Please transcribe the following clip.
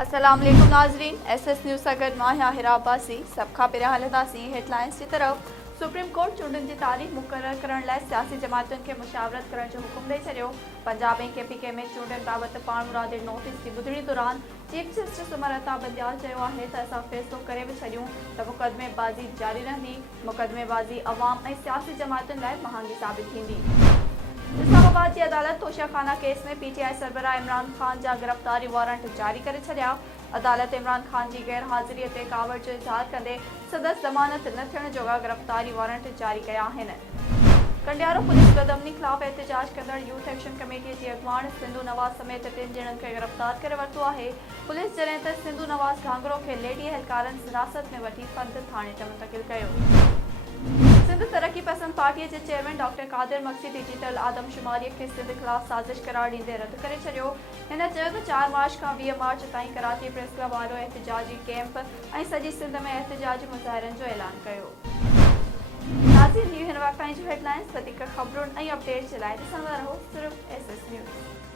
अस्सलाम वालेकुम नाजरीन, SS न्यूज़ अगर माहिया हिराबासी सबका पहिरियां हलंदासीं हेडलाइंस की तरफ़। सुप्रीम कोर्ट चूंडनि जी तारीख़ मुक़रर करण लाइ सियासी जमातुनि खे मुशावरत करण जो हुकुम ॾेई छॾियो। पंजाब ऐं KPK में चूंडनि बाबति पाण मुरादिल नोटिस जी ॿुधणी दौरान चीफ जस्टिस उमर अता बंदियाल चयो आहे त असां फ़ैसिलो करे बि छॾियूं त मुक़दमेबाज़ी जारी रहंदी। मुक़दमेबाज़ी अवाम ऐं सियासी जमातुनि लाइ महांगी साबित थींदी। इस्लामाबाद की अदालत तोशाखाना केस में PTI सरबराह इमरान खान जा गिरफ़्तारी वारंट जारी करे छॾिया। अदालत इमरान खान की गैर हाज़िरी ते कावड़ जो इज़हार कंदे सदस ज़मानत न थियण जोगा गिरफ़्तारी वारंट जारी कया आहिनि। कंडियारो पुलिस बदअमनी ख़िलाफ़ एहतजाज कंदड़ यूथ एक्शन कमेटी जी अॻवान सिंधु नवाज़ समेत 3 ॼणनि खे गिरफ़्तार करे वरितो आहे। पुलिस जॾहिं त सिंधु नवाज़ घांगरो खे लेडी एहलकारनि हिरासत में वठी पंध थाणे ते मुंतक़िल कयो। सिंध तरक्की पसंद पार्टी के chairman doctor Qadir Magsi digital आदमशुमारी के सिंध खिलाफ साजिश करार ॾींदे रद्द करे छॾियो। हिन चयो त 4 मार्च खां 20 मार्च ताईं कराची प्रेस क्लब वारो एहतजाजी कैंप ऐं सॼी सिंध में एहतजाजी मुज़ाहिरनि जो ऐलान कयो। नाज़रीन, हिन वक़्त ताईं जूं हेडलाइंस। वधीक ख़बरुनि ऐं अपडेट्स जे लाइ ॾिसंदा रहो सिर्फ़ SS न्यूज़।